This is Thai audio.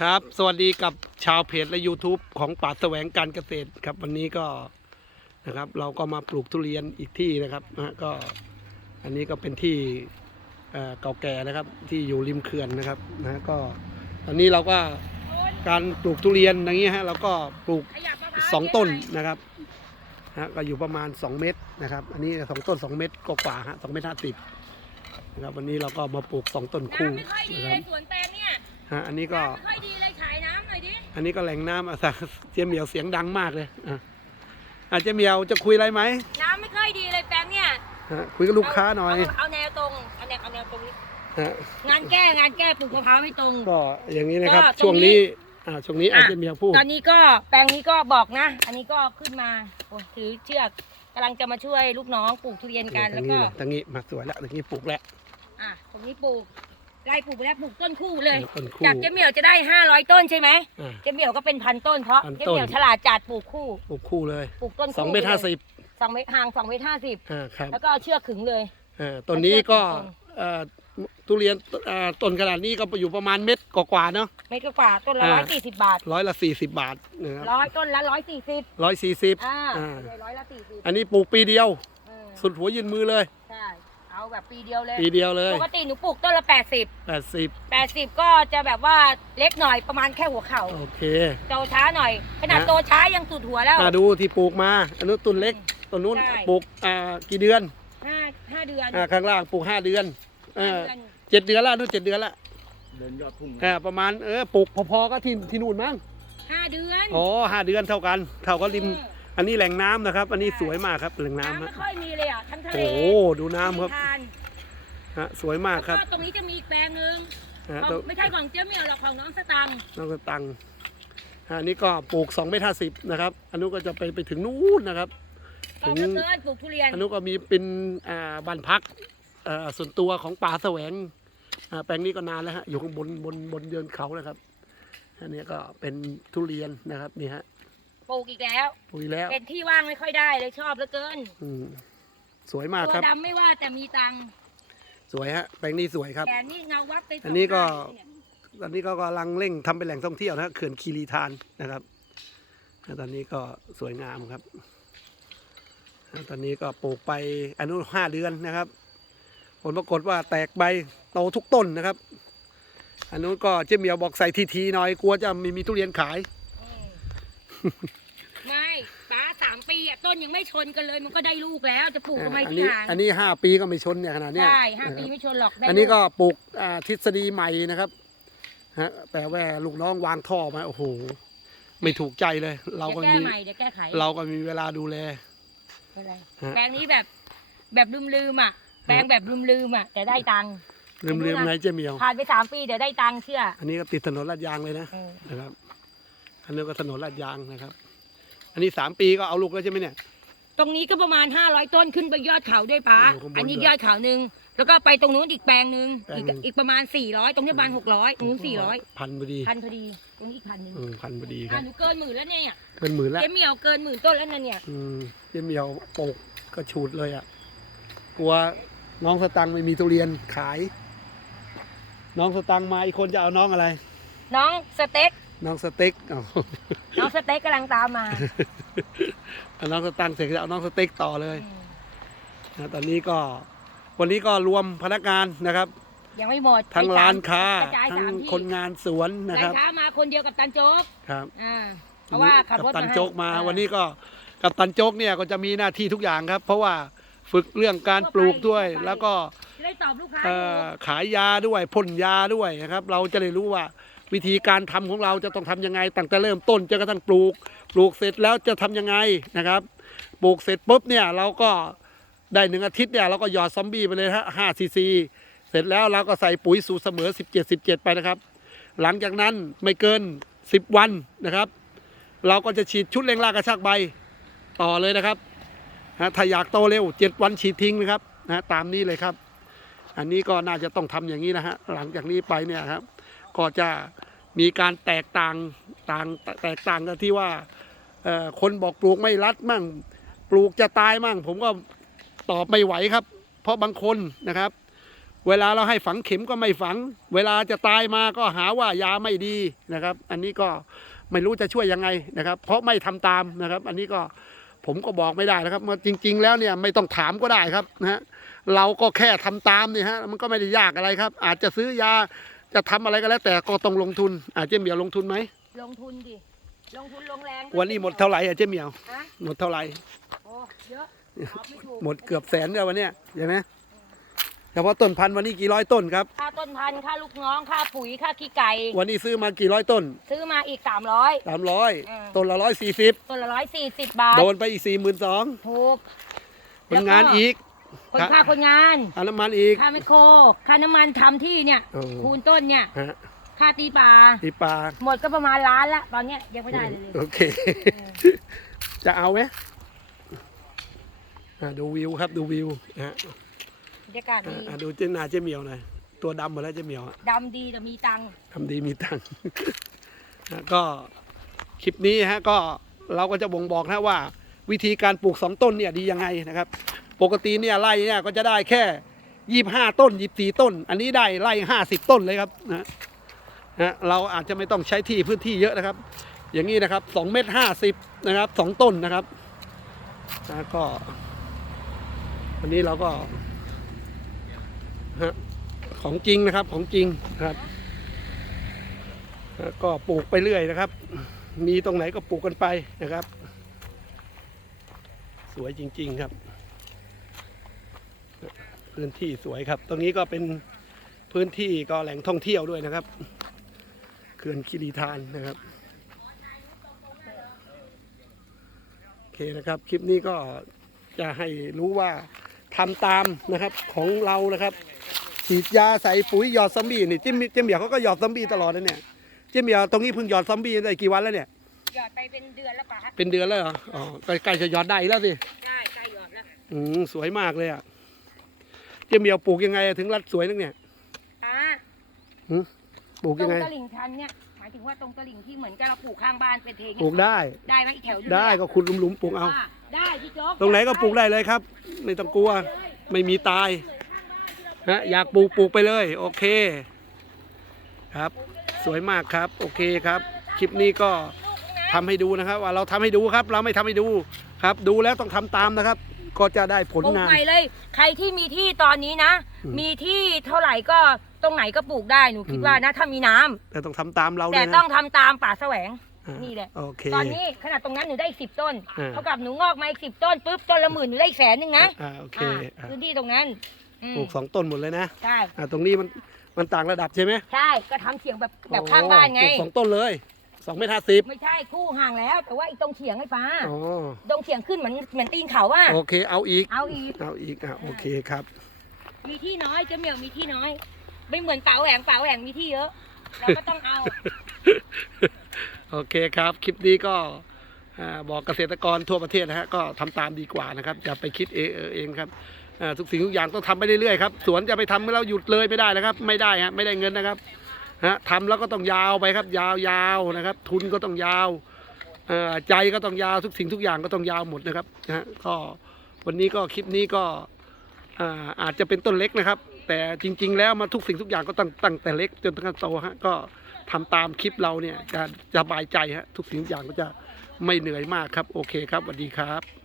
ครับ สวัสดีกับชาวเพจและ YouTube ของป่าแสวงการเกษตรครับ วันนี้ก็นะครับ เราก็มาปลูกทุเรียนอีกที่นะครับนะก็อันนี้ก็เป็นที่เเก่าแก่นะครับ ที่อยู่ริมเขื่อนนะครับนะก็ตอนนี้เราก็การปลูกทุเรียนอย่างนี้ฮะเราก็ปลูกสองต้นนะครับฮะก็อยู่ประมาณ 2 เมตรนะครับ อันนี้สองต้น 2 เมตรกว่าฮะสองเมตรห้าสิบนะครับวันนี้เราก็มาปลูก 2 ต้นคู่น้ำไม่ค่อยดีนะครับ ฮะอันนี้ก็น้ำไม่ค่อยดีเลยขายน้ำหน่อยดิอันนี้ก็แหล่งน้ำอะแต่เจ๊เหมียวเสียงดังมากเลยอะอะเจ๊เหมียวจะคุยอะไรไหมน้ำไม่ค่อยดีเลยแปลงเนี่ยฮะคุยกับลูกค้าหน่อยเเอาแนวตรงเอาแนวเอาแนวตรงนี้ฮะงานแก้งานแก้ปลูกมะพร้าวไม่ตรง ก็อย่างนี้นะครับ ก็ตรงนี้ ช่วงนี้อ่าช่วงนี้อาจอะจะเมียวพูดตอนนี้ก็แปลงนี้ก็บอกนะ อันนี้ก็ขึ้นมาโอ้ถือเชือกกำลังจะมาช่วยลูกน้องปลูกทุเรียนกันตรแล้วงนี้ก็ นะตรงนี้มาสวยแล้วตรงนี้ปลูกแล้ว อะตรงนี้ปลูก ไล่ปลูกไปแล้วปลูกต้นคู่เลย ต้นคู่ จากเจ๊เหมียวจะได้500ต้นใช่ไหมอะเจ๊เหมียวก็เป็นพันต้นเพราะพันเจ๊ต้นเหมียวฉลาดจัดปลูกคู่ปลูกคู่เลยปลูกต้นสองคู่เมตรห้าสิบสองเมตรห่างสองเมตรห้าสิบอ่าครับแล้วก็เอาเชือกขึงเลย อ่าต้นนี้ก็ตรงเอ่อทุเรียนอ่าต้นขนาดนี้ก็อยู่ประมาณเม็ดกว่าๆเนาะ เมตรกว่าต้นละอ่าร้อยสี่สิบบาทร้อยละสี่สิบบาทนะครับร้อยต้นละร้อยสี่สิบร้อยสี่สิบอ่าอ่าร้อยละสี่สิบอันนี้ปลูกปีเดียว เออสุดหัวยืนมือเลยใช่ เอาแบบปีเดียวเลย ปีเดียวเลยปกติหนูปลูกต้นละแปดสิบแปดสิบแปดสิบก็จะแบบว่าเล็กหน่อยประมาณแค่หัวเข่าโอเค โตช้าหน่อย ขนาดนะ โตช้ายังสุดหัวแล้วอ่าดูที่ปลูกมาอันนู้นต้นเล็กต้นนู้นใช่ ปลูกอ่ากี่เดือนห้าห้าเดือนอ่าข้างล่างปลูกห้าเดือนเอห้าอเดือนเจ็ดเดือนละนู่นเจ็ดเดือนละเดินยอดทุ่งอ่าประมาณเออปลูกพอๆก็ที่ที่นู่นมั้งห้าเดือนอ๋อห้าเดือนเท่ากันเท่ากับริมเออ อันนี้แหล่งน้ำนะครับ อันนี้สวยมากครับแหล่งน้ำน้ำไม่ฮะค่อยมีเลยอะทั้งทะเลโอ้โหดูน้ำครับทานฮะสวยมากครับแล้วก็ตรงนี้จะมีอีกแปลงหนึ่งฮะของตัวไม่ใช่ของเจ๊เหมียวหรอกของน้องสตังค์น้องสตังค์ฮะอันนี้ก็ปลูก2เมตรห้าสิบนะครับ อันนู้นก็จะไปไปถึงนู้นนะครับชอบเหลือเกินปลูกทุเรียนอันนู้นก็มีเป็นอ่าบ้านพักเอ่อส่วนตัวของป่าแสวงอ่าแปลงนี้ก็นานแล้วฮะอยู่ข้างบนบนบนเยินเขานะครับ อันนี้ก็เป็นทุเรียนนะครับนี่ฮะ ปลูกอีกแล้ว ปุ๋ยแล้ว เป็นที่ว่างไม่ค่อยได้เลยชอบเหลือเกินอืมสวยมากตัควรับ ดำไม่ว่าแต่มีตังค์สวยฮะแปลงนี้สวยครับแขนนี่เงาวับไปสงอันนี้ก็ ข้างเนี่ยตอนนี้ก็กำลังเร่งทำเป็นแหล่งท่องเที่ยวนะฮะเขื่อนคีรีทานนะครับแล้วตอนนี้ก็สวยงามครับแล้วตอนนี้ก็ปลูกไปอนุห้าเดือนนะครับ ผลปรากฏว่าแตกใบโตทุกต้นนะครับ อันนู้นก็เจ๊เหมียวบอกใส่ทีทีๆหน่อยกลัวจะไมีมีทุเรียนขายอืม ไม่ป้าสามปีอะต้นยังไม่ชนกันเลย มันก็ได้ลูกแล้วจะปลูกทำไมอัที่นี้ห่างอันนี้ห้าปีก็ไม่ชนเนี่ยขนาดเนี้ย ใช่ห้านะคปีรับไม่ชนหรอกได้อันนี้ก็ลูปลูกอ่าทฤษฎีใหม่นะครับฮะแต่ว่าลูกน้องวางท่อมาโอ้โห ไม่ถูกใจเลย เราก็เดี๋ยวแก้มี ใหม่เดี๋ยวแก้ไขเราก็มีเวลาดูแลไม่เป็นไรฮะ แปลงนี้แบบ แบบลืมลืมๆอะ แปลงแบบลืมลืมๆอะแต่ได้ตังค์ลืมไม่ลืรู้มนะไหนเจ๊เหมียว ผ่านไปสามปีเดี๋ยวได้ตังค์เชื่อ อันนี้ก็ติดถนนลาดยางเลยนะเออนะครับ อันนี้ก็ถนนลาดยางนะครับ อันนี้สามปีก็เอาลูกแล้วใช่ไหมเนี่ย ตรงนี้ก็ประมาณห้าร้อยต้นขึ้นไปยอดเขาด้วยป้าโอ้โหข้างบนอันนี้ด้วยยอดเขาหนึ่งแล้วก็ไปตรงนู้นอีกแปลงหนึ่งแปลงอีกหนึ่ง อีกประมาณสี่ร้อยตรงนี้ประมาณหกร้อยตรงนู้นสี่ร้อยพันพอดีพันพอดี ตรงนี้อีกพันหนึ่งอืมพันพอดีคอะรับ หนูเกินหมื่นแล้วเนี่ยเป็นหมื่นละเจ๊เหมียวเกินหมื่นต้นแล้วนะเนี่ย อืมเจ๊เหมียวปลูกก็ฉูดเลยอะ กลัวน้องสตังค์ไม่มีทุเรียนขาย น้องสตังค์มาอีกคนจะเอาน้องอะไร น้องสเต็ก น้องสเต็กเอาน้องสเต็กกำลังตามมาเอาน้องสตังค์เสร็จก็จะเอาน้องสเต็กต่อเลยอืมนะตอนนี้ก็วันนี้ก็รวมพนักงานนะครับ ยังไม่หมดทั้งไปสมร้านค้ากระจายทั้สางมที่คนงานสวนนะคร้ารันบค้ามาคนเดียวกับตันโจ๊กครับอ่าเพราะว่าขับรถกัตันมาให้โจ๊กมาอ่วันนี้ก็กับตันโจ๊กเนี่ยก็จะมีหน้าที่ทุกอย่างครับ เพราะว่าฝึกเรื่องการปลูกด้วย แล้วก็จะได้ตอบลูกค้าเอ่อขายยาด้วยพ่นยาด้วยนะครับ เราจะได้รู้ว่า วิธีการทำของเราจะต้องทำยังไงตั้งแต่เริ่มต้นจนกระทั่งปลูก ปลูกเสร็จแล้วจะทำยังไงนะครับ ปลูกเสร็จปุ๊บเนี่ยเราก็ได้หนึ่งอาทิตย์เนี่ยเราก็หยอดซอมบี้ไปเลยฮะห้าซีซีเสร็จแล้วเราก็ใส่ปุ๋ยสูตรเสมอ 17 17 ไปนะครับ หลังจากนั้นไม่เกิน 10 วันนะครับ เราก็จะฉีดชุดเร่งรากกระชากใบต่อเลยนะครับนะถ้าอยากโตเร็ว 7 วันฉีดทิ้งนะครับนะตามนี้เลยครับ อันนี้ก็น่าจะต้องทำอย่างนี้นะฮะหลังจากนี้ไปเนี่ยครับ ก็จะมีการแตกต่างต่างแตกต่างกันที่ว่าคนบอกปลูกไม่รัดมั่ง ปลูกจะตายมั่ง ผมก็ตอบไม่ไหวครับ เพราะบางคนนะครับ เวลาเราให้ฝังเข็มก็ไม่ฝัง เวลาจะตายมาก็หาว่ายาไม่ดีนะครับ อันนี้ก็ไม่รู้จะช่วยยังไงนะครับ เพราะไม่ทำตามนะครับ อันนี้ก็ผมก็บอกไม่ได้นะครับว่าจริง ๆ แล้วเนี่ยไม่ต้องถามก็ได้ครับนะฮะเราก็แค่ทำตามนี่ฮะมันก็ไม่ได้ยากอะไรครับ อาจจะซื้อยา จะทำอะไรก็แล้ว แต่ก็ต้องลงทุนอาจจะเมียวลงทุนไหมลงทุนดิลงทุนลงแรงวันนี้หมดเท่าไหร่อะเจ๊เหมียวฮะหมดเท่าไหร่โอ้เยอะตอบไม่ถูกหมดเกือบแสนแล้ววันเนี้ยใช่ไหมเฉพาะต้นพันธุ์วันนี้กี่ร้อยต้นครับค่าต้นพันธุ์ค่าลูกน้องค่าปุ๋ยค่าขี้ไก่วันนี้ซื้อมากี่ร้อยต้น ซื้อมาอีกสามร้อยสามร้อยอืมต้นละร้อยสี่สิบต้นละร้อยสี่สิบบาทโดนไปอีกสี่หมื่นสองถูกคนงานอีก คนครับค่าคนงานค่าน้ำมันอีกค่าไมโครค่าน้ำมันทำที่เนี่ยโอ้ คูณต้นเนี่ย ฮะค่าตีป่าที่ปลาหมดก็ประมาณล้านละตอนเนี้ยยังไม่ได้เลยเลยโอเค จะเอาไหมอะดูวิวครับดูวิวฮะบรรยากาศอะดีอะดูเจ้านาเจ้าเหมียวหน่อยตัวดำหมดแล้วเจ้าเหมียวอะ ดำดีแต่มีตังค์ ทำดีมีตังค์ นะก็คลิปนี้ฮะก็เราก็จะบ่งบอกนะว่า วิธีการปลูกสองต้นเนี่ยดียังไงนะครับ ปกติเนี่ยไร่เนี่ยก็จะได้แค่ยี่ห้าต้นยี่สี่ต้น อันนี้ได้ไร่ห้าสิบต้นเลยครับนะนะเราอาจจะไม่ต้องใช้ที่พื้นที่เยอะนะครับ อย่างนี้นะครับสองเมตรห้าสิบนะครับสองต้นนะครับนะก็อันนี้เราก็ฮะของจริงนะครับของจริงนะครับก็ปลูกไปเรื่อยนะครับ มีตรงไหนก็ปลูกกันไปนะครับ สวยจริง ๆ ครับ พื้นที่สวยครับ ตรงนี้ก็เป็นพื้นที่ก็แหล่งท่องเที่ยวด้วยนะครับเขื่อนคิริทานนะครับโอเคนะครับคลิปนี้ก็จะให้รู้ว่าทำตามนะครับของเรานะครับฉีดยาใส่ปุ๋ยหยอดซอมบี้นี่เจิมเจิมเหมียวเขาก็หยอดซอมบี้ตลอดเลยเนี่ยเจ๊เหมียวตรงนี้เพิ่งหยอดซอมบี้ได้กี่วันแล้วเนี่ยหยอดไปเป็นเดือนแล้วป่ะฮะเป็นเดือนแล้วเหรออ๋อใกล้ใกล้จะหยอดได้อีกแล้วสิได้ใกล้หยอดแล้วอืมสวยมากเลยอะ เจ๊เหมียวปลูกยังไงถึงรัดสวยนักเนี่ยอ่าปลูกตรยังงไง ตลิ่งชันเนี่ยหมายถึงว่าตรงตลิ่งที่เหมือนกับเราปลูกข้างบ้านเป็นเทงปลูกได้ ได้ไหมอีกแถวนึงได้ก็ขุดหลุมๆปลูกเอา ว่าได้พี่โจ๊กตรงไหนก็ปลูกได้เลยครับ ไม่ต้องกลัว ไม่มีตายนะอยากปลูกปลูกไปเลย โอเค ครับ สวยมากครับ โอเคครับ คลิปนี้ก็ทำให้ดูนะครับ ว่าเราทำให้ดูครับ เราไม่ทำให้ดูครับ ดูแล้วต้องทำตามนะครับ ก็จะได้ผลปลูกงานใหม่เลย ใครที่มีที่ตอนนี้นะอืมมีที่เท่าไหร่ก็ตรงไหนก็ปลูกได้หนูคิดอืมว่านะถ้ามีน้ำแต่ต้องทำตามเราแต่เลยนะต้องทำตามป่าแสวงอ่านี่แหละโอเคตอนนี้ขนาดตรงนั้นหนูได้สิบต้นอ่าเท่ากับหนูงอกมาอีกสิบต้นปุ๊บต้นละหมื่นหนูได้อีกแสนหนึ่งนะอ่าโอเคอ่าอ่าพื้นที่ตรงนั้นอืมปลูกสองต้นหมดเลยนะใช่อ่าตรงนี้มันมันต่างระดับใช่ไหมใช่ก็ทำเฉียงแบบแบบข้างบ้านไงปลูกสองต้นเลย สองเมตรห้าสิบไม่ใช่คู่ห่างแล้ว แต่ว่าอีตรงเฉียงไอ้ฟ้าอ๋อตรงเฉียงขึ้นเหมือนเหมือนตีนเขาว่าโอเคเอาอีก เอาอีก เอาอีกอะโอเคครับ มีที่น้อยเจะเหมียวมีที่น้อย ไม่เหมือนป่าแหวงป่าแหวงมีที่เยอะเราก็ต้องเอา โอเคครับ คลิปนี้ก็อ่าบอกเกษตรกรทั่วประเทศนะฮะก็ทำตามดีกว่านะครับ อย่าไปคิดเองเออเองครับอ่าทุกสิ่งทุกอย่างต้องทำไปเรื่อยๆครับสวนจะไปทำแล้วหยุดเลยไม่ได้นะครับ ไม่ได้ฮะไม่ได้เงินนะครับ ฮะทำแล้วก็ต้องยาวไปครับ ยาวๆนะครับ ทุนก็ต้องยาวใจก็ต้องยาวทุกสิ่งทุกอย่างก็ต้องยาวหมดนะครับนะฮะก็วันนี้ก็คลิปนี้ก็อาอาจจะเป็นต้นเล็กนะครับ แต่จริง ๆ แล้วมาทุกสิ่งทุกอย่างก็ตั้งตั้งแต่เล็กจนถึงโตฮะก็ทำตามคลิปเราเนี่ยจะจะสบายใจฮะทุกสิ่งทุกอย่างก็จะไม่เหนื่อยมากครับ โอเคครับสวัสดีครับ